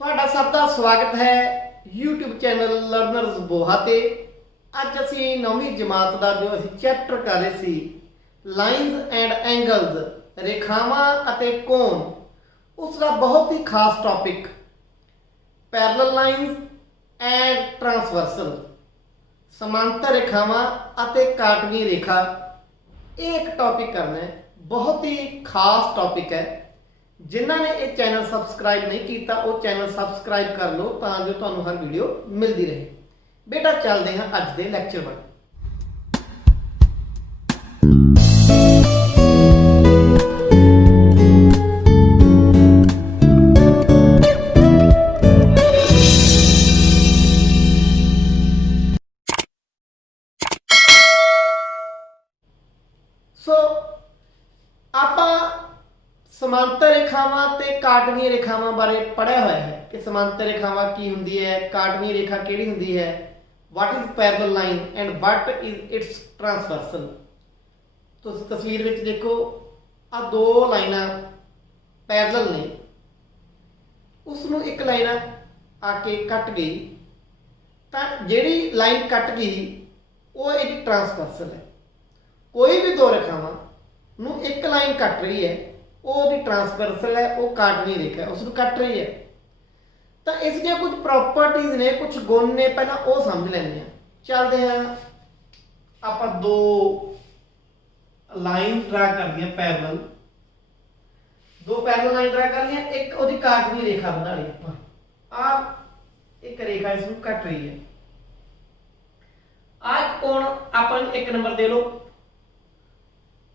ਤੁਹਾਡਾ ਸਭ ਦਾ ਸਵਾਗਤ ਹੈ YouTube ਚੈਨਲ ਲਰਨਰਸ ਬੋਹਾ ਤੇ। ਅੱਜ ਅਸੀਂ 9ਵੀਂ ਜਮਾਤ ਦਾ ਜੋ ਅਸੀਂ ਚੈਪਟਰ ਕਰ ਰਹੇ ਸੀ ਲਾਈਨਸ ਐਂਡ ਐਂਗਲਸ, ਰੇਖਾਵਾਂ ਅਤੇ ਕੋਣ, ਉਸ ਦਾ ਬਹੁਤ ਹੀ ਖਾਸ ਟੌਪਿਕ ਪੈਰਲਲ ਲਾਈਨਸ ਐਂਡ ਟ੍ਰਾਂਸਵਰਸਲ, ਸਮਾਂਤਰ ਰੇਖਾਵਾਂ ਅਤੇ ਕਾਟਵੀਂ ਰੇਖਾ। ਇਹ ਇੱਕ ਟੌਪਿਕ ਕਰਨਾ ਹੈ, ਬਹੁਤ ਹੀ ਖਾਸ ਟੌਪਿਕ ਹੈ। ਜਿਨ੍ਹਾਂ ने ये चैनल सबसक्राइब नहीं किया वो चैनल सबसक्राइब कर लो ताकि तुहानू हर वीडियो मिलती रहे। बेटा चलते हैं अज के लैक्चर पर। सो आपां समांतर रेखावां ते काटवीं रेखावां बारे पढ़िया होया है कि समांतर रेखावां की हुंदी है, काटवीं रेखा किहड़ी हुंदी है, what is parallel line and what is it's transversal. तो तस्वीर विच देखो आ दो लाइनां पैरेलल ने, उसनूं एक लाइन आके कट गई तां जिहड़ी लाइन कट गई वो एक ट्रांसवर्सल है। कोई भी दो रेखावां नूं एक लाइन कट रही है वो ट्रांसवर्सल है, वो काटवीं रेखा है, उसको कट रही है। तो इसके कुछ प्रॉपर्टीज ने, कुछ गुण ने, पहला वो समझ लेंगे। चलते हैं आप दो लाइन ड्रा कर दी पैरेलल, दो पैरेलल लाइन ड्रा कर ली, एक वो काटवीं रेखा बना ली। आप एक रेखा इसमें कट रही है, आज कोण अपन एक नंबर दे लो,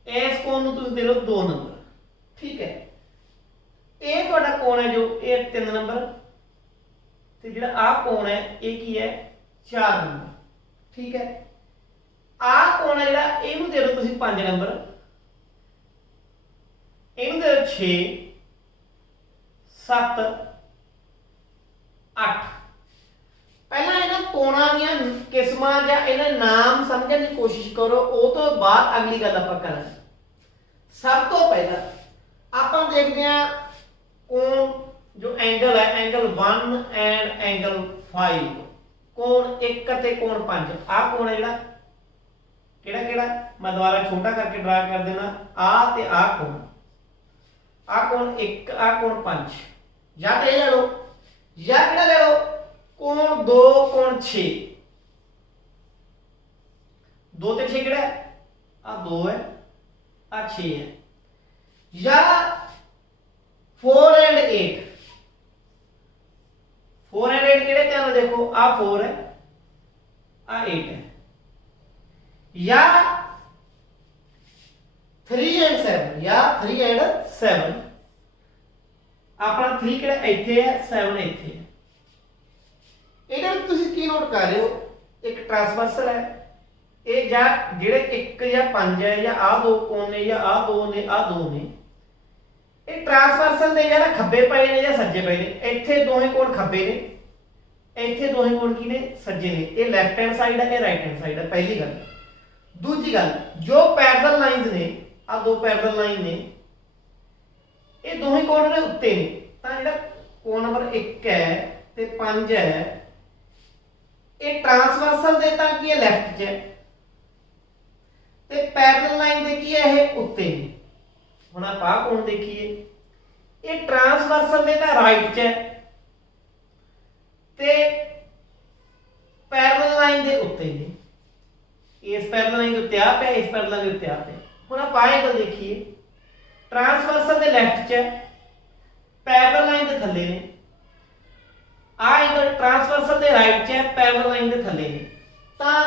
इस कोण तुम दे लो 2 नंबर, ठीक है। ये तुहाडा कोण है जो ये 3 नंबर ते जिहड़ा आ कोण है ये की है 4 नंबर, ठीक है। आ कोण है जिहड़ा इहनूं दे दो तुसीं 5 नंबर, इहनूं दे दो 6 7 8। पहला इन्हां कोणां दीआं किस्मां जां इन्हां नाम समझण दी कोशिश करो, उस तो बाद अगली गल आपां करांगे। सब तो पहला आप देखते हैं कोण जो एंगल है, एंगल 1 एंड एंगल 5, कोण 1 ते कोण 5। आ कोण है जिहड़ा किहड़ा किहड़ा मैं दोबारा छोटा करके ड्रा कर देना, आ ते आ कोण 1, आ कोण 5। या तो ये ले लो या किहड़ा ले लो कोण 2 कोण 6, 2 ते 6 किहड़ा आ 2 है, आ 6 है। या 4 एंड 8, 4 एंड 8 किहड़े ध्यान देखो, आ 4 है, आ 8 है। या 3 एंड 7, या 3 एंड 7, अपना 3 किहड़ा इत्थे है, 7 इत्थे है। इहदे विच तुसीं की नोट कर रहे हो, एक ट्रांसवर्सल है, ये ਜਾਂ ਜਿਹੜੇ 1 ਜਾਂ 5 है, या आ 2 कोण ने, या आ 2 ने, आ 2 ने। ये ट्रांसवर्सल दे यार खब्बे पए ने या सज्जे पए ने, इत्थे दोहे कोण खब्बे ने, इत्थे दोहे कोण की ने सज्जे ने। ये लेफ्ट हैंड साइड है, ये राइट हैंड साइड है, पहली गल। दूजी गल, जो पैरेलल लाइंस ने, आ दो पैरेलल लाइन ने, ये दोहे कोण ने उत्ते ने, तां जिहड़ा कोण नंबर 1 है ते 5 है, ये ट्रांसवर्सल दे तां की है लेफ्ट च है ते पैरेलल लाइन दे की है ये उत्ते ने। हुण आपां कोण देखिए, ये ट्रांसवर्सल दे तां राइट च है ते पैरेलल लाइन दे उत्ते ने। इस पैरेलल लाइन दे उत्ते आ पिया, इस पैरेलल लाइन दे उत्ते आ पिया। हुण आपां इह गल देखिए, ट्रांसवर्सल दे लेफ्ट च है, पैरेलल लाइन दे थल्ले ने। आ इधर ट्रांसवर्सल दे राइट च है, पैरेलल लाइन दे थल्ले ने। तां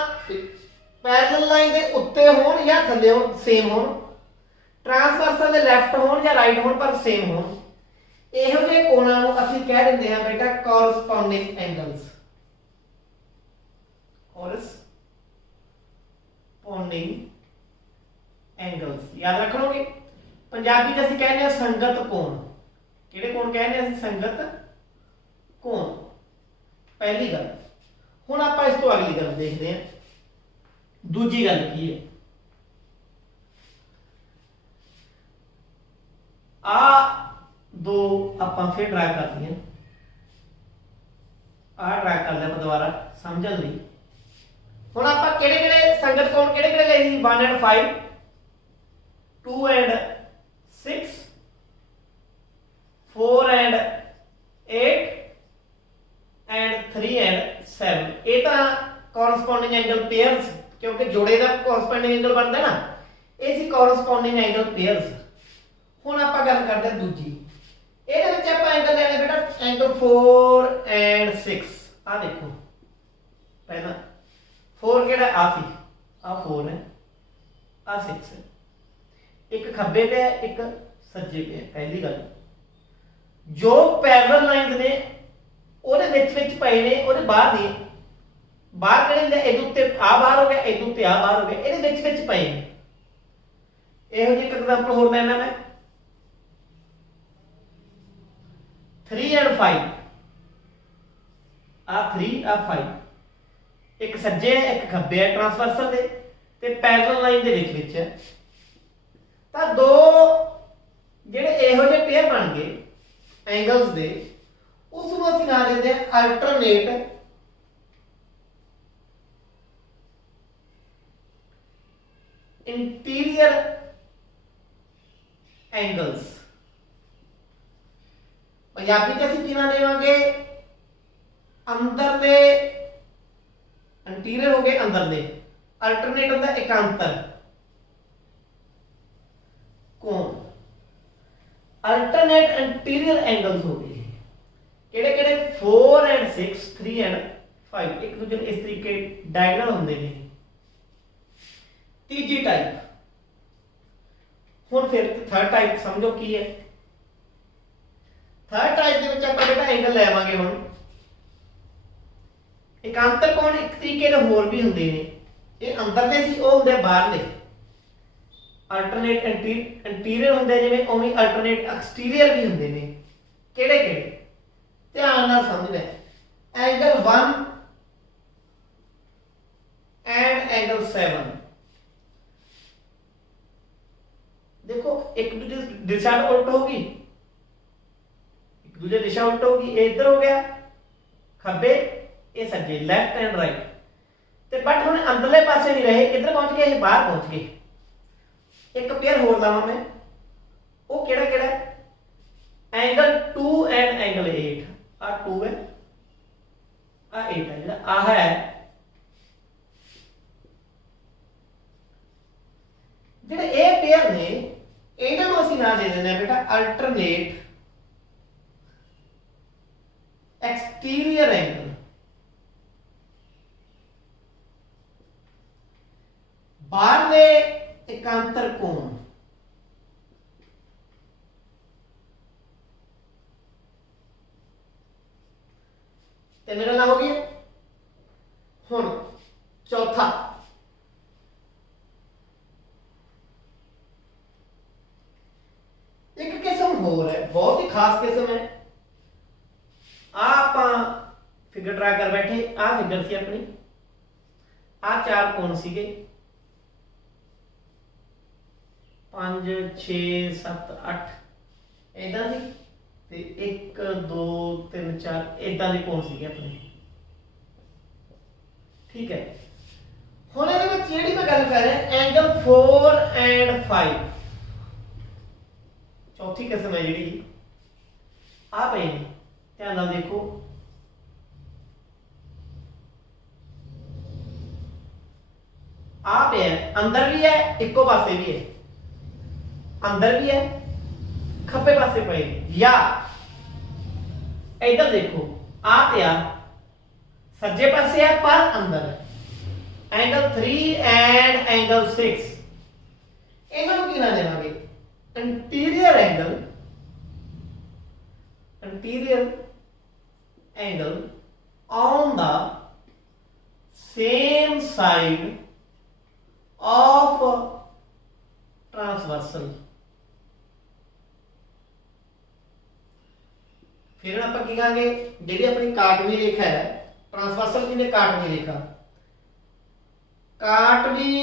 पैरेलल लाइन दे उत्ते होण या थल्ले होण सेम होण, ट्रांसवर्सल दे लेफ्ट होण या राइट होण पर सेम होण, ਇਹੋ ਜਿਹੇ ਕੋਣਾਂ ਨੂੰ ਅਸੀਂ ਕਹਿ ਦਿੰਦੇ ਹਾਂ ਬੇਟਾ ਕੋਰਸਪੋਂਡਿੰਗ ਐਂਗਲਸ। ਕੋਰਸਪੋਂਡਿੰਗ ਐਂਗਲਸ याद रख लोगे। पंजाबी च ਅਸੀਂ ਕਹਿੰਦੇ ਹਾਂ ਸੰਗਤ ਕੋਣ। ਕਿਹੜੇ ਕੋਣ ਕਹਿੰਦੇ ਅਸੀਂ? ਸੰਗਤ ਕੋਣ। पहली गल। हुण आपां इस तो अगली गल देखते हैं, दूजी गल की है। आ दो आपां फिर ड्रा कर दिए, ਆ ਟਰੈਕ ਕਰਦੇ ਆਪਾਂ ਦੁਬਾਰਾ ਸਮਝਣ ਲਈ। ਹੁਣ ਆਪਾਂ ਕਿਹੜੇ ਕਿਹੜੇ ਸੰਗਤ ਕੋਣ ਕਿਹੜੇ ਕਿਹੜੇ ਲਏ ਸੀ 1 and 5 2 and 6 4 and 8 and 3 and 7 ਇਹ ਤਾਂ ਕੋਰਸਪੋਂਡਿੰਗ ਐਂਗਲ ਪੇਅਰਸ क्योंकि जोड़े का कोरस्पोंडिंग एंगल बनता है ना ये सी कोरस्पोंडिंग एंगल पेयर्स। हुण आपां गल करदे हां दूजी ਇਹਦੇ ਵਿੱਚ ਆਪਾਂ एंगल लेने बेटा एंगल 4 and 6 आ देखो पहला 4 केड़ा आ सी आ 4 है आ 6 है एक खब्बे पे है एक सज्जे पे है। पहली गल जो पैरेलल लाइंस ने ਉਹਦੇ ਵਿੱਚ ਪਏ ਨੇ ਉਹਦੇ ਬਾਹਰ ਨਹੀਂ बाहर करेंगे ਇਹਦੇ ਉੱਤੇ ਆ ਬਾਹਰ ਹੋ ਗਿਆ ਇਹਦੇ ਉੱਤੇ ਆ ਬਾਹਰ ਹੋ ਗਿਆ ਇਹਦੇ ਵਿੱਚ ਪਏ ਨੇ। ਇਹੋ ਜਿਹੀ ਇੱਕ ਐਗਜ਼ਾਮਪਲ ਹੋਰ ਲੈਣਾ ਮੈਂ 3 and 5 ਆ 3 ਆ 5 ਇੱਕ ਸੱਜੇ ਹੈ ਇੱਕ ਖੱਬੇ ਹੈ ਟ੍ਰਾਂਸਵਰਸਲ ਦੇ ਤੇ ਪੈਰਲਲ ਲਾਈਨ ਦੇ ਵਿੱਚ ਹੈ ਤਾਂ ਦੋ ਜਿਹੜੇ ਇਹੋ ਜਿਹੇ ਪੇਅਰ ਬਣ ਗਏ ਐਂਗਲਸ ਦੇ ਉਸ ਨੂੰ ਅਸੀਂ ਨਾਂ ਦਿੰਦੇ ਹਾਂ ਅਲਟਰਨੇਟ इंटीरियर एंगल्स। पंजाबी च असीं की नाम देवांगे अंदर दे इंटीरियर हो गए अंदर दे अल्टरनेट होंदा एकांतर कोण अल्टरनेट इंटीरियर एंगल्स हो गए केड़े केड़े 4 and 6 3 and 5 एक दूजे इस तरीके डायगोनल होंदे ने। तीजी टाइप हुण फिर थर्ड टाइप समझो की है। थर्ड टाइप ਦੇ ਵਿੱਚ ਆਪਾਂ ਜਿਹੜਾ ਐਂਗਲ ਲੈਵਾਂਗੇ ਹੁਣ ਇਕਾਂਤਰ ਕੋਣ ਇੱਕ ਤਰੀਕੇ ਦੇ ਹੋਰ ਵੀ ਹੁੰਦੇ ਨੇ ਇਹ ਅੰਦਰ ਦੇ ਸੀ ਉਹ ਹੁੰਦੇ ਬਾਹਰਲੇ ਅਲਟਰਨੇਟ ਇੰਟੀਰੀਅਰ ਹੁੰਦੇ ਜਿਵੇਂ ਉਵੇਂ ਅਲਟਰਨੇਟ ਐਕਸਟੀਰੀਅਰ ਵੀ ਹੁੰਦੇ ਨੇ। ਕਿਹੜੇ ਕਿਹੜੇ ਧਿਆਨ ਨਾਲ ਸਮਝਣਾ ਐਂਗਲ 1 ਐਂਡ ਐਂਗਲ 7 देखो एक दूसरे दिशा उल्ट होगी एक दूसरे दिशा उल्ट होगी ये इधर हो गया खब्बे ये सज्जे लेफ्ट एंड राइट ते बट हुण अंदरले पासे नहीं रहे इधर पहुंच गए बाहर पहुंच गए। एक पेयर होर लावां मैं वो केड़ा केड़ा एंगल 2 एंड एंगल 8 आ 2 है आ 8 है जेड़ा आ है ਜਿਹੜੇ ਇਹ ਪੇਅਰ ਨੇ ਇਹਨਾਂ ਨੂੰ ਅਸੀਂ ਨਾਂ ਦੇ ਦਿੰਦੇ ਆ ਬੇਟਾ ਅਲਟਰਨੇਟ एक्सटीरियर एंगल। बाहरले एकांतर कोण तीन गल्लां हो गई। हुण चौथा एक किस्म होर है बहुत ही खास किस्म है आप फिगर ड्रा कर बैठे आ फिगर सी अपनी आ चार कोण सीगे 5 6 7 8 इदां सी ते 1 2 3 4 इदां दे कोण सीगे अपने ठीक है। हुण इहदे विच जेहड़ी मैं गल कर रहा एंगल 4 एंड 5 चौथी किस्म है जी आ पे ध्यान नाल देखो आ पे है अंदर भी है इको पासे भी है अंदर भी है खब्बे पासे पे या इधर देखो आ पे सज्जे पासे है पर अंदर है एंगल 3 एंड एंगल 6 इन्हों की ना देवांगे interior angle on the same side of transversal। फिर आप की कहांगे जी अपनी काटवी रेखा है ट्रांसवर्सल की काटवी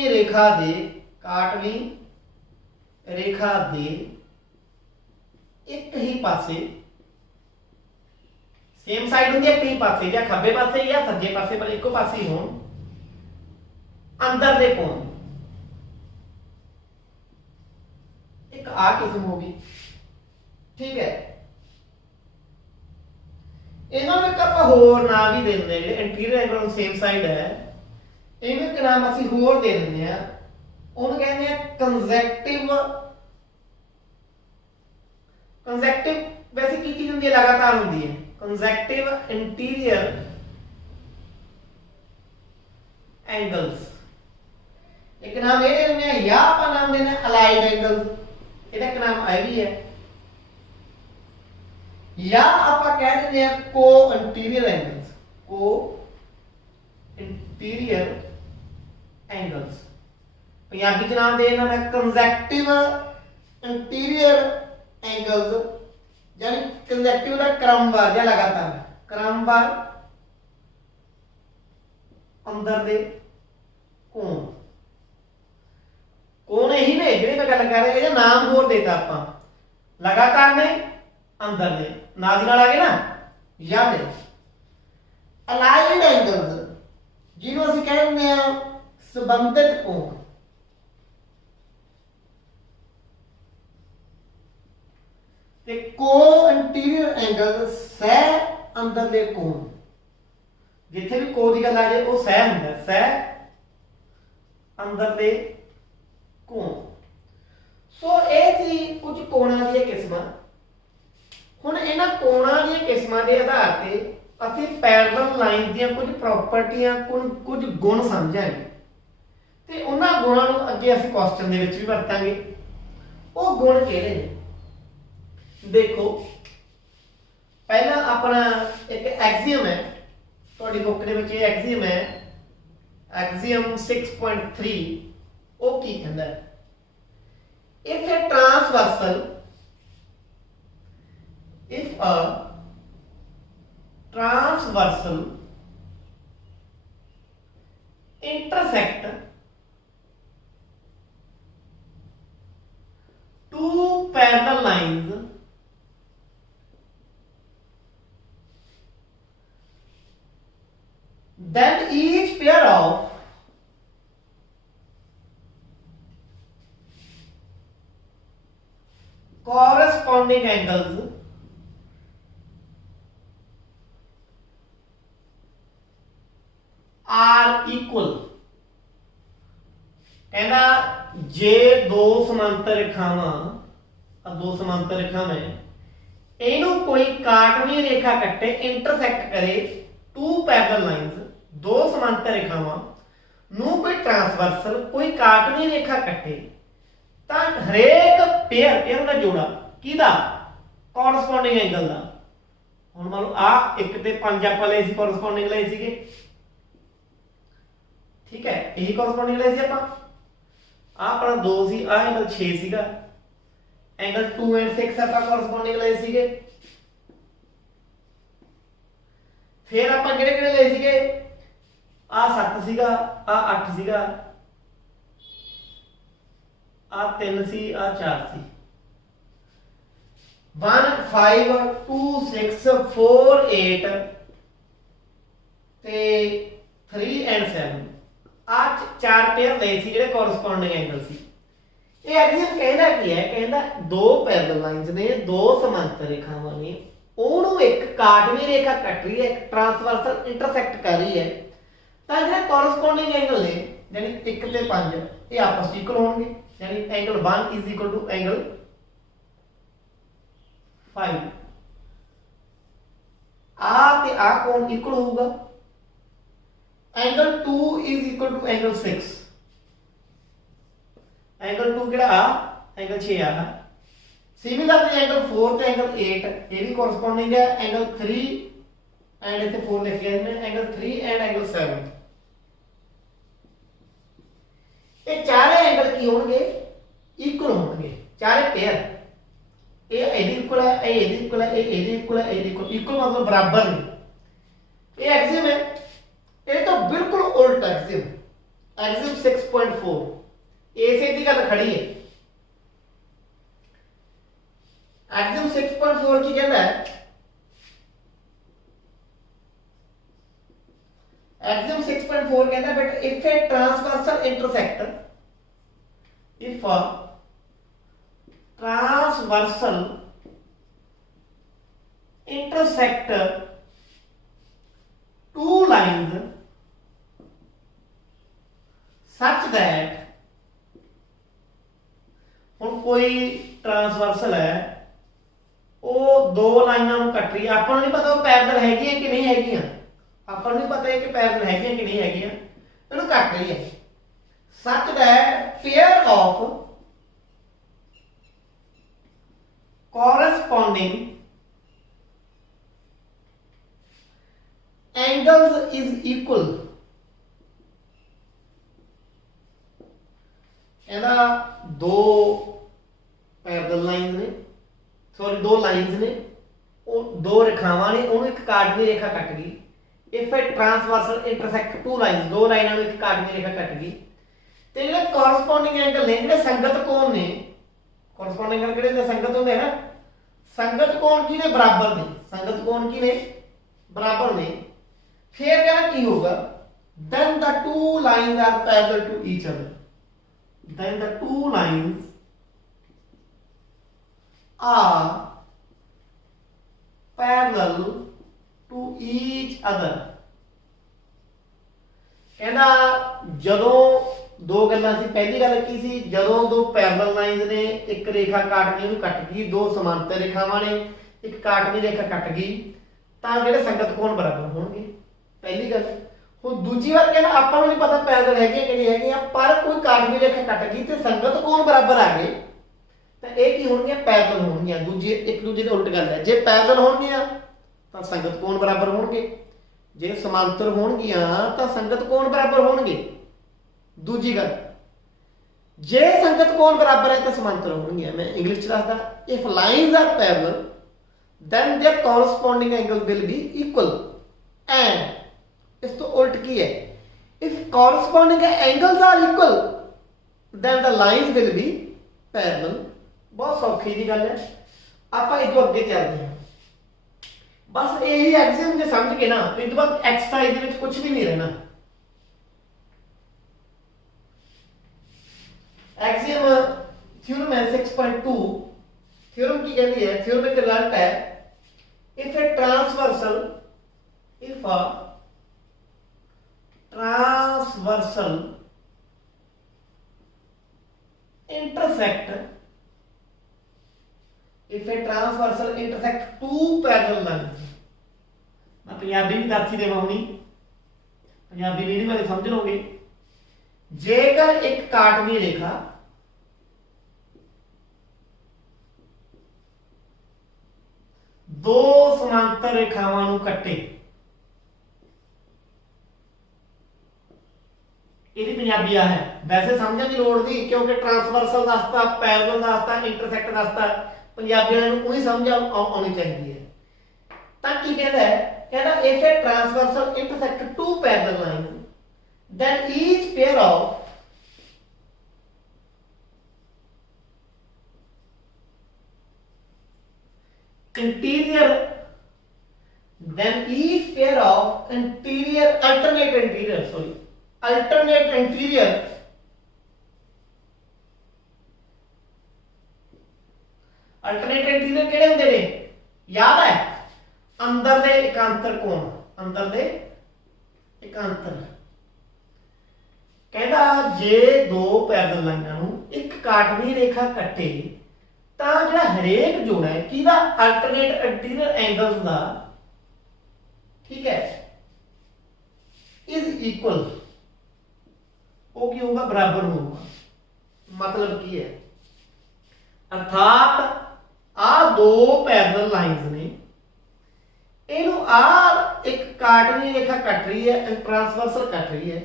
रेखा रेखा दे एक ही पासे सेम साइड होंगी कई पासे या खब्बे पासे या सज्जे पासे पर एको पासे हो अंदर दे कोण एक आ किस्म होगी ठीक है इन्होंने एक होर नाम भी दे देंगे ਜਿਹੜੇ इंटीरियर एंगल सेम साइड है ਇਹਨੂੰ ਇੱਕ ਨਾਮ ਅਸੀਂ ਹੋਰ ਦੇ ਦਿੰਦੇ ਆ ਉਹਨੂੰ ਕਹਿੰਦੇ ਆ ਕੰਜ਼ੈਕਟਿਵ ਵੈਸੇ ਕੀ ਚੀਜ਼ ਹੁੰਦੀ ਹੈ ਲਗਾਤਾਰ ਹੁੰਦੀ ਹੈ ਕੰਜ਼ੈਕਟਿਵ ਇੰਟੀਰੀਅਰ ਐਂਗਲਸ ਇੱਕ ਨਾਮ ਇਹ ਦੇ ਦਿੰਦੇ ਆ ਜਾਂ ਆਪਾਂ ਨਾਮ ਦੇਣਾ ਅਲਾਈਡ ਐਂਗਲਸ ਇਹਦਾ ਇੱਕ ਨਾਮ ਇਹ ਵੀ ਹੈ या आप कह देते हैं को इंटीरियर एंगल्स को इंटीरियर एंगल्स पंजाबी च नाम देना है कंजैक्टिव इंटीरियर एंगल्स यानी कंजैक्टिव का क्रमवार या लगातार क्रमवार अंदर दे कोण कोण यही ने जेडे मैं गल कर रहा नाम होर देता आपां लगातार ने अंदर दे नाल आ गए ना या फिर अलाइड एंगल्स जिन्हों ਅਸੀਂ ਕਹਿੰਦੇ ਆ ਸੰਬੰਧਿਤ ਕੋਣ ਤੇ ਕੋ ਇੰਟੀਰੀਅਰ ਐਂਗਲਸ ਸਹਿ ਅੰਦਰਲੇ ਕੋਣ ਜਿੱਥੇ ਵੀ ਕੋ ਦੀ ਗੱਲ ਆ ਜਾਏ ਉਹ ਸਹਿ ਹੁੰਦਾ ਸਹਿ ਅੰਦਰਲੇ ਕੋਣ ਸੋ ਇਹ ਸੀ ਕੁਝ ਕੋਣਾਂ ਦੀਆਂ ਕਿਸਮਾਂ ਹੁਣ ਇਹਨਾਂ ਕੋਣਾਂ ਦੀਆਂ ਕਿਸਮਾਂ ਦੇ ਆਧਾਰ ਤੇ ਅਸੀਂ ਪੈਰਲਲ ਲਾਈਨ ਦੀਆਂ ਕੁਝ ਪ੍ਰਾਪਰਟੀਆਂ ਕੁਝ ਗੁਣ ਸਮਝਾਂਗੇ ਤੇ ਉਹਨਾਂ ਗੁਣਾਂ ਨੂੰ ਅੱਗੇ ਅਸੀਂ ਕੁਐਸਚਨ ਦੇ ਵਿੱਚ ਵੀ ਵਰਤਾਂਗੇ ਉਹ ਗੁਣ ਕਿਹੜੇ ਨੇ ਦੇਖੋ ਪਹਿਲਾਂ ਆਪਣਾ ਇੱਕ ਐਕਸੀਅਮ ਹੈ ਤੁਹਾਡੀ ਬੁੱਕ ਦੇ ਵਿੱਚ ਇਹ ਐਕਸੀਅਮ ਹੈ ਐਕਸੀਅਮ 6.3 ਉਹ ਕੀ ਕਹਿੰਦਾ ਹੈ if a transversal if a transversal intersect two parallel lines then each pair of corresponding angles are equal कहना जे दो समांतर रेखावां दो समांतर रेखावां इनू कोई काटवीं रेखा कट्टे इंटरसेक्ट करे टू पैरेलल लाइंस दो समांतर रेखावां नू कोई ट्रांसवर्सल कोई काटवीं रेखा कट्टे ਤਾਂ ਹਰੇਕ ਪੇਅਰ ਦਾ ਜੋੜਾ ਕਿਹਦਾ ਕੋਰਸਪੋਂਡਿੰਗ ਐਂਗਲ ਦਾ ਹੁਣ ਮੰਨ ਲਓ ਆ 1 ਤੇ 5 ਆਪਾਂ ਲਏ ਸੀ ਕੋਰਸਪੋਂਡਿੰਗ ਲਏ ਸੀਗੇ ਠੀਕ ਹੈ ਇਹੀ ਕੋਰਸਪੋਂਡਿੰਗ ਲਏ ਸੀ ਆਪਾਂ ਆ ਆਪਣਾ 2 ਸੀ ਆ ਐਂਗਲ 6 ਸੀਗਾ ਐਂਗਲ 2 ਐਂਡ 6 ਆਪਾਂ ਕੋਰਸਪੋਂਡਿੰਗ ਲਏ ਸੀਗੇ ਫਿਰ ਆਪਾਂ ਕਿਹੜੇ ਲਏ ਸੀਗੇ ਆ 7 ਸੀਗਾ ਆ 8 ਸੀਗਾ आ 3 सी आ 4 सी 1 5 2 6 4 8 ਤੇ 3 एंड 7 आ चार पेयर ਲਏ ਸੀ ਜਿਹੜੇ ਕੋਰਸਪੋਂਡਿੰਗ ਐਂਗਲ ਸੀ ਇਹ ਐਗਜ਼ੈਕਟ ਕਹਿੰਦਾ ਕੀ ਹੈ ਕਹਿੰਦਾ ਦੋ ਪੈਰਲਲ ਲਾਈਨਸ ਨੇ ਦੋ ਸਮਾਂਤਰ ਰੇਖਾਵਾਂ ਨੇ ਉਹਨੂੰ ਇੱਕ ਕਾਟਵੀਂ ਰੇਖਾ ਕੱਟ ਰਹੀ ਹੈ ਇੱਕ ਟ੍ਰਾਂਸਵਰਸਲ ਇੰਟਰਸੈਕਟ ਕਰ ਰਹੀ ਹੈ ਤਾਂ ਜਿਹੜੇ ਕੋਰਸਪੋਂਡਿੰਗ ਐਂਗਲ ਨੇ ਯਾਨੀ 1 ਤੇ 5 ਇਹ ਆਪਸ ਵਿੱਚ ਇਕੁਅਲ ਹੋਣਗੇ यानी angle 1 is equal to angle 5 आ ते आ कोण इक्वल होगा angle 2 is equal to angle 6 angle 2 केड़ा आ एंगल 6 आ सिमिलरली एंगल 4 ते एंगल 8 ये भी कोरस्पोंडिंग है एंगल 3 एंड इथे 4 लिखिया है एंगल 3 एंड एंगल 7 ये चारे एंगल की होंगे इक्वल होंगे चारे पेयर ये एडी इक्वल है ये एडी इक्वल है ये एडी इक्वल है ये इक्वल मतलब बराबर नहीं ये एक्सियम है ये तो बिल्कुल उल्टा एक्सियम 6.4 ऐसे दी गल खड़ी है एक्सियम 6.4 की कहता है एग्जाम 6.4 कहता है but if a transversal intersect, if a transversal intersect two lines such that, ਹੁਣ कोई ट्रांसवर्सल है वो दो लाइनां ਨੂੰ ਕੱਟ ਰਹੀ ਹੈ, ਆਪਾਂ ਨੂੰ ਨਹੀਂ ਪਤਾ ਉਹ ਪੈਰਲਲ ਹੈਗੀਆਂ ਕਿ ਨਹੀਂ ਹੈਗੀਆਂ, ਆਪਾਂ ਨੂੰ ਨਹੀਂ ਪਤਾ ਕਿ ਪੈਰਲਲ ਹੈਗੀਆਂ ਕਿ ਨਹੀਂ ਹੈਗੀਆਂ, ਇਹਨੂੰ ਕੱਟ ਰਹੀ ਹੈ such that pair of corresponding angles is equal, ਇਹਦਾ ਦੋ ਪੈਰਲਲ ਲਾਈਨਸ ਨੇ, ਸੌਰੀ ਦੋ ਲਾਈਨਸ ਨੇ, ਉਹ ਦੋ ਰੇਖਾਵਾਂ ਨੇ, ਉਹਨੂੰ ਇੱਕ ਕਾਟਵੀਂ ਰੇਖਾ ਕੱਟ ਗਈ। ਇਫ ਇਹ ਟ੍ਰਾਂਸਵਰਸਲ ਇੰਟਰਸੈਕਟ ਟੂ ਲਾਈਨਸ, ਦੋ ਲਾਈਨਾਂ ਨੂੰ ਇੱਕ ਕਾਟਵੀਂ ਰੇਖਾ ਕੱਟ ਗਈ, ਤੇ ਜਿਹੜੇ ਕੋਰਸਪੋਂਡਿੰਗ ਐਂਗਲ ਨੇ, ਜਿਹੜੇ ਸੰਗਤ ਕੋਣ ਨੇ, ਕੋਰਸਪੋਂਡਿੰਗ ਐਂਗਲ ਕਿਹੜੇ ਨੇ, ਸੰਗਤ ਹੁੰਦੇ ਨਾ, ਸੰਗਤ ਕੋਣ ਕੀ ਨੇ, ਬਰਾਬਰ ਨੇ, ਸੰਗਤ ਕੋਣ ਕੀ ਨੇ, ਬਰਾਬਰ ਨੇ, फिर क्या की होगा, then the two lines are parallel to each other, then the two lines are parallel to each other। कहना ਜਦੋਂ ਦੋ ਗੱਲਾਂ ਸੀ, ਪਹਿਲੀ ਗੱਲ ਕੀ ਸੀ, ਜਦੋਂ ਦੋ ਪੈਰਲਲ ਲਾਈਨਸ ਨੇ, ਇੱਕ ਰੇਖਾ ਕਾਟ ਕੇ ਉਹਨੂੰ ਕੱਟ ਗਈ, ਦੋ ਸਮਾਂਤਰ ਰੇਖਾਵਾਂ ਨੇ, ਇੱਕ ਕਾਟਵੀਂ ਰੇਖਾ ਕੱਟ ਗਈ, ਤਾਂ ਜਿਹੜੇ ਸੰਗਤ ਕੋਣ ਬਰਾਬਰ ਹੋਣਗੇ, पहली गल। हुण दूजी बार कहना आपां नूं नहीं पता पैरलल हैगे कि नहीं हैगे, पर कोई काटवीं रेखा कट गई ते संगत कोण बराबर आ गए, तो ये की होणगियां, पैरलल होणगियां, दूजे एक दूजे दे उल्ट गल है। जे पैरलल होणगियां तां संगत कोण बराबर होणगे, जे समांतर होणगियां तां संगत कोण बराबर होणगे। दूजी गल, जे संगत कोण बराबर है तां समांतर होणगियां। मैं इंग्लिश च दसदा, if lines are parallel then their corresponding angle will be equal, and इस तो उल्ट की है, if corresponding angles are equal then the lines will be parallel। बहुत सौखी जी गल है, आप इधर अगे चलते हैं, बस यही एक्सियम जे समझ के ना, इस बाद एक्सरसाइज में कुछ भी नहीं रहना। एक्सियम थ्योरम है 6.2, थ्योरम की कहती है, थ्योरम एक रिजल्ट है, if a transversal, if a transversal intersect, if a transversal intersect two parallel lines, मैं पंजाबी भी दस ही देवा हुणी, पंजाबी रीडिंग वाले समझ लोगे, जेकर एक काटवीं रेखा दो समांतर रेखावां नूं कट्टे, ਇਹਦੀ ਪੰਜਾਬੀ ਆ ਹੈ, ਵੈਸੇ ਸਮਝਣ ਦੀ ਲੋੜ ਨਹੀਂ, ਕਿਉਂਕਿ ਟ੍ਰਾਂਸਵਰਸਲ ਦੱਸਤਾ, ਪੈਰਲਲ ਦੱਸਤਾ, ਇੰਟਰਸੈਕਟ ਦੱਸਤਾ, ਪੰਜਾਬੀ ਵਾਲਿਆਂ ਨੂੰ ਉਹੀ ਸਮਝ ਆਉਣੀ ਚਾਹੀਦੀ ਹੈ। ਤਾਂ ਕੀ ਕਹਿੰਦਾ ਹੈ, ਕਹਿੰਦਾ if a transversal intersect two parallel line then each pair of interior, then each pair of interior alternate interior, sorry, alternate interior alternate interior ਕਿਹੜੇ ਹੁੰਦੇ ਨੇ, ਯਾਦ ਹੈ, ਅੰਦਰ ਦੇ ਇਕਾਂਤਰ ਕੋਣ, ਅੰਦਰ ਦੇ ਇਕਾਂਤਰ। ਕਹਿੰਦਾ ਜੇ ਦੋ ਪੈਰਲਲ ਲਾਈਨਾਂ ਨੂੰ ਇੱਕ ਕਾਟਵੀਂ ਰੇਖਾ ਕੱਟੇ ਤਾਂ ਜਿਹੜਾ ਹਰੇਕ ਜੋੜਾ ਹੈ ਕਿਹਦਾ, ਅਲਟਰਨੇਟ ਇੰਟੀਰੀਅਰ ਐਂਗਲਸ ਦਾ, ਠੀਕ ਹੈ, इज इक्वल, वो की होगा, बराबर होगा। मतलब की है, अर्थात आ दो पैरेलल लाइंस ने, इनू आ एक काटवीं रेखा कट रही है, ट्रांसवर्सल कट रही है,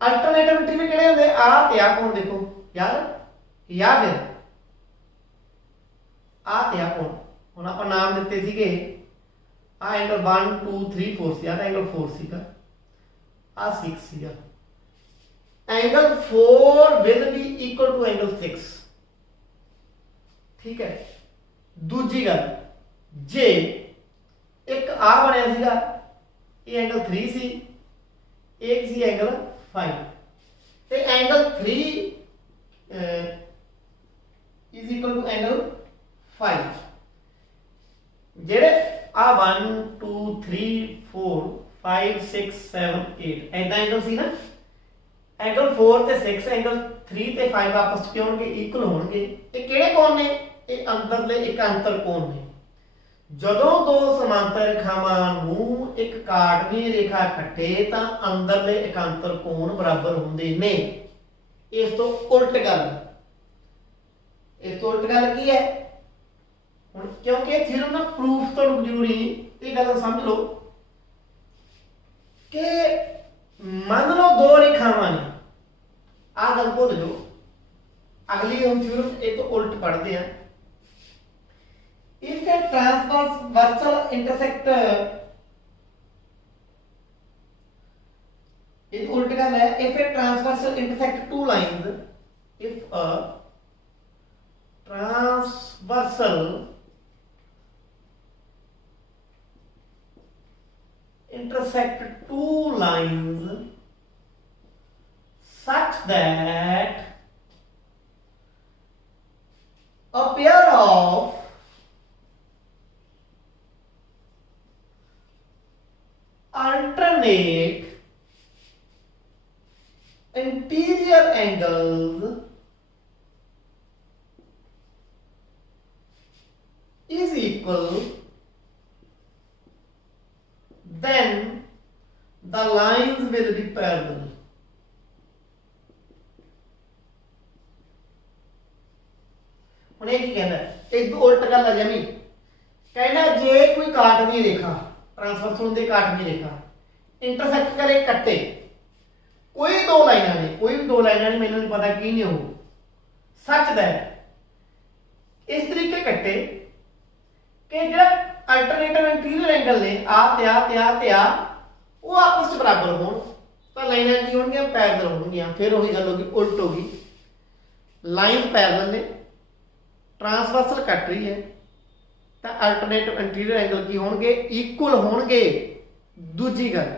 अल्टरनेटिव इंटीरियर किहड़े होंदे, आ ते आ कोण, देखो यार, या फिर आ ते आ कोण, हुण आपां नाम दित्ते सीगे, आ एंगल 1 2 3 4 सी, आ एंगल 4 सीगा, आ 6 सीगा, angle 4 will be equal to angle 6, ठीक है। दूजी गल, जे एक आ बनिया सीगा, ये एंगल 3 सी, एक सी एंगल फाइव ते angle 3 is equal to angle 5 जेड़े आ 1 2 3 4 5 6 7 8 ऐदा एंगल सी ना एंगल 4 ते 6 एंगल 3 ते 5 आपस च होणगे इक्वल होणगे ये किहड़े कोण ने ये अंदरले इकांतर कोण ने ਜਦੋਂ दो समांतर रेखावां नूं एक काटवीं रेखा कटे तां अंदरले इकांतर कोण बराबर हुंदे ने इस तो उल्ट गल की है हुण क्योंकि थ्योरम ना प्रूफ तो जरूरी नहीं ये गल समझ लो कि मान लो दो रेखावां ने आ गल भुल जाओ अगली हम थ्योरम ये तो उल्ट पढ़ते हैं if a transversal intersect ये उल्ट गल है if a transversal intersect two lines if a transversal intersect two lines such that a pair of alternate interior angles is equal, then the lines will be parallel. हुण ये की कहना एक दो उल्ट गल है जमी कहना जे कोई काटवीं रेखा ट्रांसवर्सल होंदे काटवीं रेखा इंटरसेक्ट करे कट्टे कोई दो लाइनां ने कोई भी दो लाइनां ने मैनूं नहीं पता की नहीं हो सच दैट इस तरीके कट्टे कि जो अल्टरनेटिव इंटीरियर एंगल ने आ ते आ ते आ ते आ वो आपस में बराबर होण तो लाइनां की होणगियां पैरेलल होणगियां फिर वही गल होगी उल्ट होगी लाइन पैरेलल ने ट्रांसवर्सल कट रही है तो अल्टरनेटिव इंटीरियर एंगल की होणगे इक्वल होणगे दूजी गल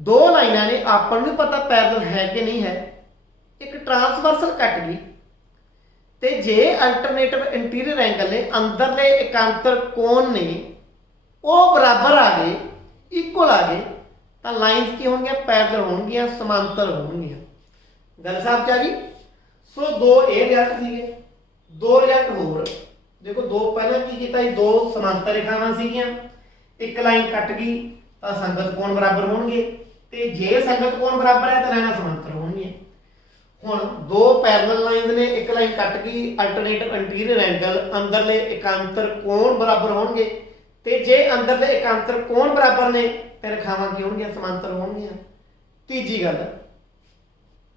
दो लाइनां ने आपां नूं पता पैरेलल है कि नहीं है एक ट्रांसवर्सल कट गई ते जे अल्टरनेटिव इंटीरियर एंगल ने अंदरले एकांतर कोण ने वो बराबर आ गए इक्वल आ गए तो लाइन्स की होणगियां पैरेलल होणगियां समांतर होणगियां गल साफ च आ गई सो दो ए रिजल्ट सीगे दो रिजल्ट होर देखो दो पहले की किया दो समांतर रेखावां सीगियां एक लाइन कट गई तो संगत कोण बराबर होणगे ते जे संगत कोण बराबर है तो लाइनां समांतर होणगियां हुण दो पैरेलल लाइन्स ने एक लाइन कट गई अल्टरनेटिव इंटीरियर एंगल अंदरले एकांतर कोण बराबर होणगे ते जे अंदरले एकांतर कोण बराबर ने ते रेखावां की होणगियां समांतर होणगियां तीजी गल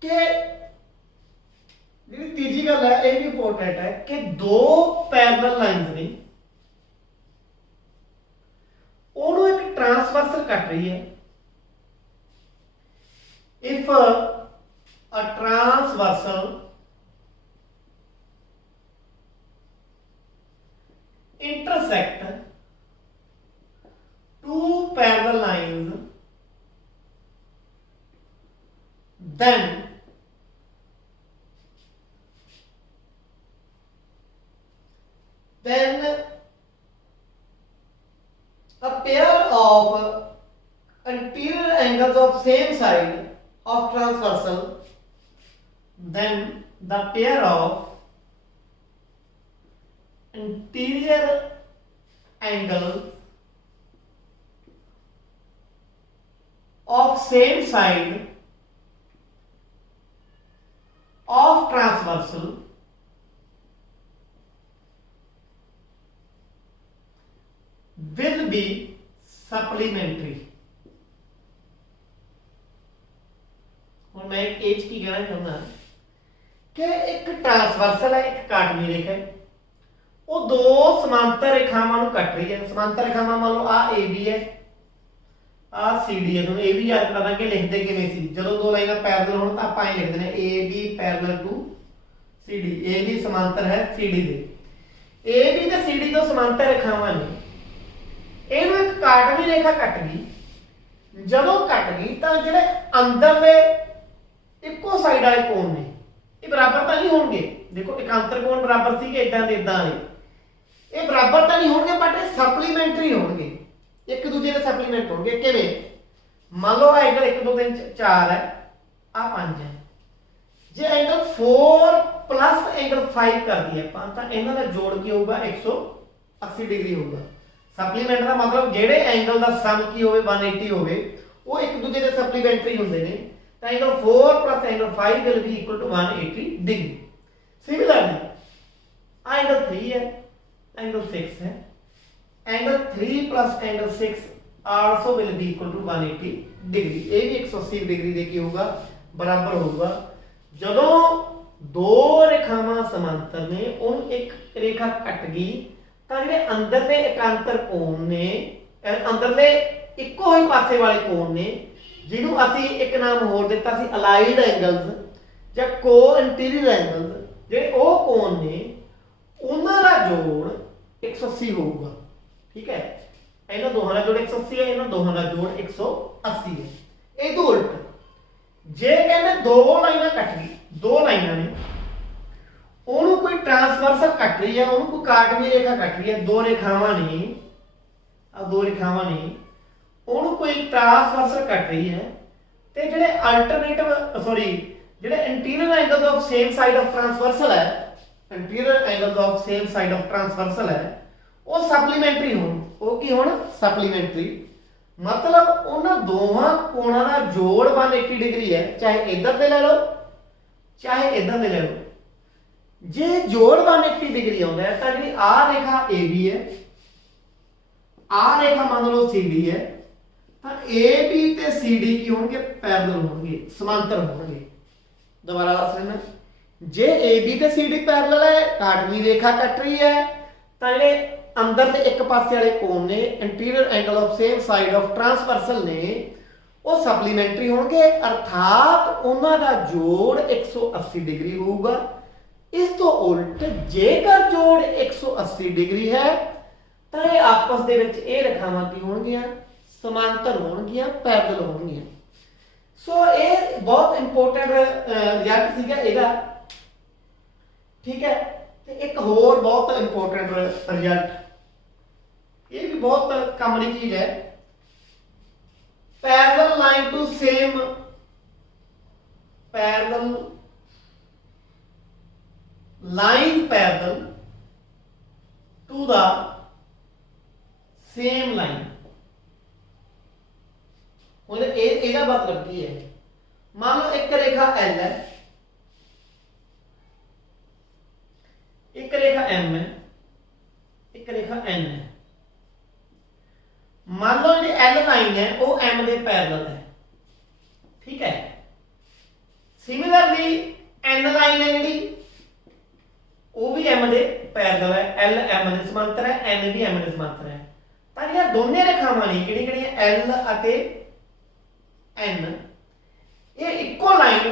कि जी तीजी गल है ये भी इंपोर्टेंट है कि दो पैरेलल लाइन्स ने ओनू एक ट्रांसवर्सल कट रही है if a transversal intersect two parallel lines then a pair of anterior angles of same side of transversal then the pair of interior angles of same side of transversal will be supplementary. और मैं एक as की कहना चाहूंगा कि एक transversal है एक काटवीं रेखा है वो दो समांतर रेखावां नूं कट रही है समांतर रेखावां मान लो आ ए बी है आ सी डी है तुहानूं ए भी याद करना कि लिखते किवें सी जदों दो लाइनां पैरेलल होण तां आपां ऐ लिखदे ने A B parallel to C D A B समांतर है C D they A B ते सी डी दो समांतर रेखावां ने इहनूं एक काटवीं रेखा कट गई ਜਦੋਂ ਕੱਟ ਗਈ ਤਾਂ ਜਿਹੜੇ ਅੰਦਰਲੇ ਇੱਕੋ ਸਾਈਡ ਵਾਲੇ ਕੋਣ ਨੇ ਇਹ ਬਰਾਬਰ ਤਾਂ ਨਹੀਂ ਹੋਣਗੇ। ਦੇਖੋ ਇਕਾਂਤਰ ਕੋਣ ਬਰਾਬਰ ਸੀ ਕਿ ਇਦਾਂ ਦੇ ਇਦਾਂ ਨੇ, ਇਹ ਬਰਾਬਰ ਤਾਂ ਨਹੀਂ ਹੋਣਗੇ ਬਟ ਇਹ ਸਪਲੀਮੈਂਟਰੀ ਹੋਣਗੇ, ਇੱਕ ਦੂਜੇ ਦੇ ਸਪਲੀਮੈਂਟ ਹੋਣਗੇ। ਕਿਵੇਂ? ਮੰਨ ਲਓ ਐਂਗਲ 1 2 3 4 ਹੈ, ਆ 5 ਹੈ। ਜੇ ਐਂਗਲ 4 ਪਲੱਸ ਐਂਗਲ 5 ਕਰ ਦਈਏ ਆਪਾਂ ਤਾਂ ਇਹਨਾਂ ਦਾ ਜੋੜ ਕੀ ਹੋਊਗਾ? 180 ਡਿਗਰੀ ਹੋਊਗਾ। ਸਪਲੀਮੈਂਟ ਦਾ ਮਤਲਬ ਜਿਹੜੇ ਐਂਗਲ ਦਾ ਸਮ ਕੀ ਹੋਵੇ 180 ਹੋਵੇ ਉਹ ਇੱਕ ਦੂਜੇ ਦੇ ਸਪਲੀਮੈਂਟਰੀ ਹੁੰਦੇ ਨੇ। ਤਾਂ angle 4 plus angle 5 will be equal to 180 degree। Similarly, angle 3 है, एंगल 6 है, angle 3 plus angle 6 also will be equal to 180 degree. ये भी 180 डिग्री दे की होगा बराबर होगा। ਜਦੋਂ ਦੋ ਰੇਖਾਵਾਂ ਸਮਾਂਤਰ ਨੇ ਉਹਨੂੰ ਇੱਕ ਰੇਖਾ ਕੱਟ ਗਈ ਤਾਂ ਜਿਹੜੇ ਅੰਦਰਲੇ ਇਕਾਂਤਰ ਕੋਣ ਨੇ, ਅੰਦਰਲੇ ਇੱਕੋ ਹੀ ਪਾਸੇ ਵਾਲੇ ਕੋਣ ਨੇ, ਜਿਹਨੂੰ ਅਸੀਂ ਇੱਕ ਨਾਮ ਹੋਰ ਦਿੱਤਾ ਸੀ ਅਲਾਈਡ ਐਂਗਲਸ ਜਾਂ ਕੋ ਇੰਟੀਰੀਅਰ ਐਂਗਲਸ, ਜਿਹੜੇ ਉਹ ਕੋਣ ਨੇ ਉਹਨਾਂ ਦਾ ਜੋੜ 180 ਹੋਊਗਾ। ਠੀਕ ਹੈ, ਇਹਨਾਂ ਦੋਹਾਂ ਦਾ ਜੋੜ 180 ਹੈ, ਇਹਨਾਂ ਦੋਹਾਂ ਦਾ ਜੋੜ 180 ਹੈ। ਇਹ ਤੋਂ ਉਲਟ ਜੇ ਕਹਿੰਦੇ ਦੋ ਲਾਈਨਾਂ ਕੱਟ ਗਈ, ਦੋ ਲਾਈਨਾਂ ਨੇ, ਉਹਨੂੰ ਕੋਈ ਟ੍ਰਾਂਸਵਰਸਲ ਕੱਟ ਰਹੀ ਹੈ, ਉਹਨੂੰ ਕੋਈ ਕਾਟਵੀਂ ਰੇਖਾ ਕੱਟ ਰਹੀ ਹੈ, ਦੋ ਰੇਖਾਵਾਂ ਨੇ, ਆ ਦੋ ਰੇਖਾਵਾਂ ਨੇ, ਉਹਨੂੰ ਕੋਈ ਟ੍ਰਾਂਸਵਰਸਲ ਕੱਟ ਰਹੀ ਹੈ ਤੇ ਜਿਹੜੇ ਅਲਟਰਨੇਟਿਵ ਜਿਹੜੇ interior angles of same side of transversal ਹੈ, interior angles of same side of transversal ਹੈ, ਉਹ ਸਪਲੀਮੈਂਟਰੀ ਹੋਣ। ਉਹ ਕੀ ਹੋਣ? ਸਪਲੀਮੈਂਟਰੀ। मतलब उन्होंने दोवां कोणां दा जोड़ 180 डिग्री है, चाहे इधर दे ले लो चाहे इधर दे ले लो। जे जोड़ 180 डिग्री आउंदा है तां जिहड़ी आ रेखा AB है, आ रेखा मान लो CD है, तां AB ते CD की होणगे? पैरेलल होणगे, समांतर होणगे। दोबारा दस देना, जे AB ते CD पैरेलल है, काटवीं रेखा कट रही है, तां जिहड़े अंदर दे एक पासे वाले कोण ने, interior angle of same side of transversal ने, वो सप्लीमेंटरी होंगे, अर्थात उन्हां दा जोड़ 180 डिग्री होगा। इस तो उल्ट जेकर जोड़ 180 डिग्री है तो ये आपस दे विच ये रेखावां की होणगियां? समांतर होणगियां, पैरेलल होणगियां। सो ये बहुत इंपोर्टेंट रिजल्ट सीगा इहदा। ठीक है, एक होर बहुत इंपोर्टेंट रिजल्ट, ये भी बहुत काम की चीज है, parallel line to same, parallel line parallel to the same line. ਇਹਦਾ मतलब ਕੀ है? मान लो एक रेखा L है, एक रेखा M है, एक रेखा N है। मान लो जी L लाइन है वो M के पैरेलल है। ठीक है, सिमिलरली N लाइन है जी वो भी M के पैरेलल है, L M के समांतर है, N भी M के समांतर है। तो ये दोनों रेखावां ने किहड़ियां L अते N, ये इक्को लाइन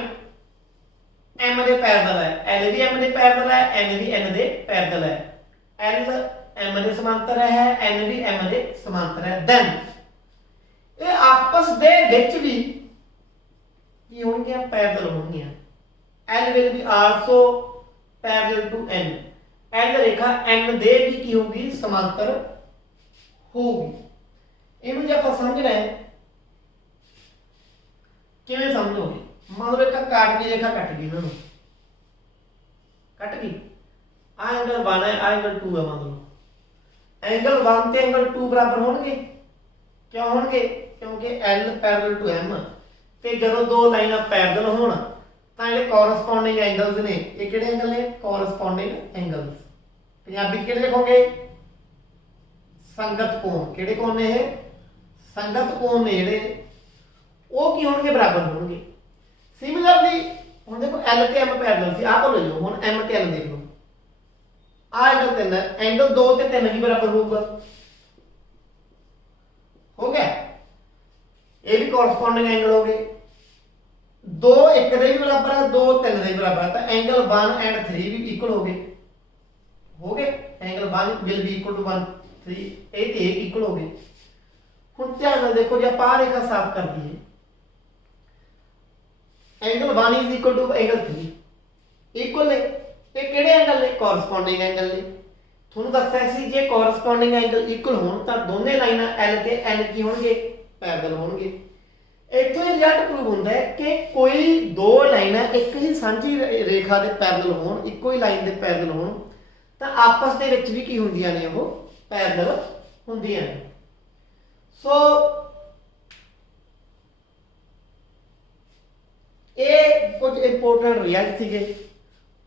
M के पैरेलल है, L भी M के पैरेलल है, N भी N के पैरेलल है, L M के समांतर है, N भी M के समांतर है। देन ये आपस दे विच भी की होणगियां? पैरेलल होणगियां। L will be also parallel to N, L रेखा N दे भी की होगी? समांतर होगी। इहनूं जे आपां समझना है किवें समझोगे? मान लो एक काटवीं रेखा कट गई, इन्होंने कट गई, आ एंगल 1 है, आ एंगल 2 है। मान लो एंगल 1 ते एंगल 2 बराबर होणगे। क्यों होणगे? क्योंकि L पैरेलल टू M ते जदों दो लाइनां पैरेलल होण तां जिहड़े कोरस्पोंडिंग एंगल्स ने, ये किहड़े एंगल ने? Corresponding angles. पंजाबी किहड़े लिखोगे? संगत कोण। किहड़े कोण ने? ये संगत कोण ने जिहड़े वो की होणगे? बराबर होणगे। सिमिलरली हुण देखो L ते M पैरेलल सी, आ भुल जाओ, हुण M ते L देख लो, आ एंगल 3 है, एंगल 2 ते 3 भी बराबर होगा। हो गया, ये भी कोरस्पोंडिंग एंगल हो गए। 2 1 दे भी बराबर है, 2 3 दे भी बराबर है, तो एंगल 1 एंड 3 भी इक्वल हो गए। हो गए, angle 1 will be equal to 1 3, A ते इक्वल हो गए। ਹੁਣ ਧਿਆਨ ਨਾਲ ਦੇਖੋ, ਜੇ ਆਪਾਂ ਆਹ ਰੇਖਾ ਸਾਫ਼ ਕਰ ਦਈਏ, angle 1 is equal to angle 3 equal है। ये किहड़े एंगल ने? कोरस्पोंडिंग एंगल ने। ਤੁਹਾਨੂੰ ਦੱਸਿਆ ਸੀ ਜੇ ਕੋਰਸਪੋਂਡਿੰਗ ਐਂਗਲ ਇਕੁਅਲ ਹੋਣ ਤਾਂ ਦੋਨੇ ਲਾਈਨਾਂ L ਤੇ N ਕੀ ਹੋਣਗੇ? ਪੈਰਲਲ ਹੋਣਗੇ। ਇੱਥੋਂ ਇਹ ਰਿਜ਼ਲਟ ਪ੍ਰੂਵ ਹੁੰਦਾ ਹੈ ਕਿ ਕੋਈ ਦੋ ਲਾਈਨਾਂ ਇੱਕ ਹੀ ਸਾਂਝੀ ਰੇਖਾ ਦੇ ਪੈਰਲਲ ਹੋਣ, ਇੱਕੋ ਹੀ ਲਾਈਨ ਦੇ ਪੈਰਲਲ ਹੋਣ ਤਾਂ ਆਪਸ ਦੇ ਵਿੱਚ ਵੀ ਕੀ ਹੁੰਦੀਆਂ ਨੇ? ਉਹ ਪੈਰਲਲ ਹੁੰਦੀਆਂ ਨੇ। ਸੋ ਇਹ ਕੁਝ ਇੰਪੋਰਟੈਂਟ ਰਿਜ਼ਲਟ ਸੀਗੇ।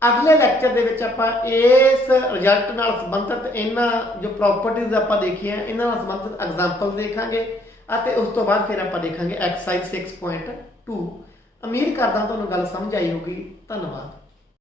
ਅਗਲੇ ਲੈਕਚਰ ਦੇ ਵਿੱਚ ਆਪਾਂ ਇਸ ਰਿਜ਼ਲਟ ਨਾਲ ਸੰਬੰਧਿਤ ਇਹਨਾਂ ਜੋ ਪ੍ਰੋਪਰਟੀਜ਼ ਆਪਾਂ ਦੇਖੀਆਂ ਇਹਨਾਂ ਨਾਲ ਸੰਬੰਧਿਤ ਐਗਜ਼ਾਮਪਲ ਦੇਖਾਂਗੇ ਅਤੇ ਉਸ ਤੋਂ ਬਾਅਦ ਫਿਰ ਆਪਾਂ ਦੇਖਾਂਗੇ ਐਕਸਰਸਾਈਜ਼ 6.2। ਉਮੀਦ ਕਰਦਾ ਤੁਹਾਨੂੰ ਗੱਲ ਸਮਝ ਆਈ ਹੋਊਗੀ। ਧੰਨਵਾਦ।